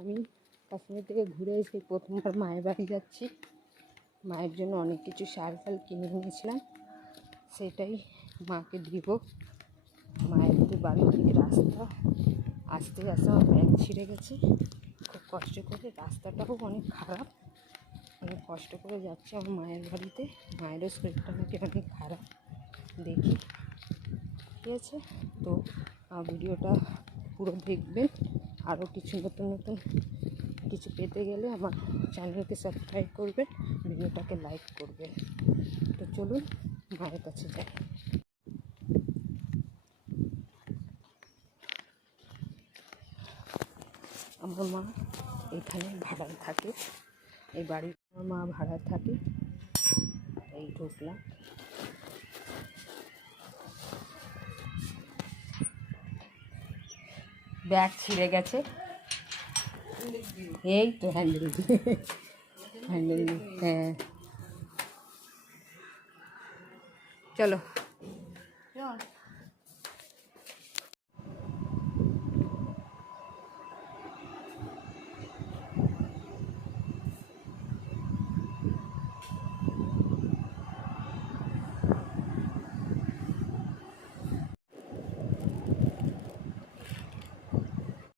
আমি কাশ্মীর থেকে ঘুরে এসে প্রথমবার মায়ের বাড়ি যাচ্ছি। মায়ের জন্য অনেক কিছু শাল ফাল কিনে নিয়েছিলাম, সেটাই মাকে দিব। মায়ের বাড়ি থেকে রাস্তা আসতে আসতে আমার ব্যাগ ছিঁড়ে গেছে, খুব কষ্ট করে। রাস্তাটাও অনেক খারাপ, অনেক কষ্ট করে যাচ্ছি আমার মায়ের বাড়িতে। মায়েরও শরীরটা নাকি অনেক খারাপ, দেখি ঠিক আছে। তো ভিডিওটা পুরো দেখবেন। আরও কিছু নতুন নতুন কিছু পেতে গেলে আমার চ্যানেলকে সাবস্ক্রাইব করবেন, ভিডিওটাকে লাইক করবেন। তো চলুন মায়ের কাছে যাই। আমার মা এখানে ভাড়ায় থাকে, এই বাড়ি আমার মা ভাড়া থাকে। এই ঢুকলাম, ব্যাগ ছিঁড়ে গেছে, এই তো হ্যান্ডেল হ্যান্ডেল। হ্যাঁ চলো।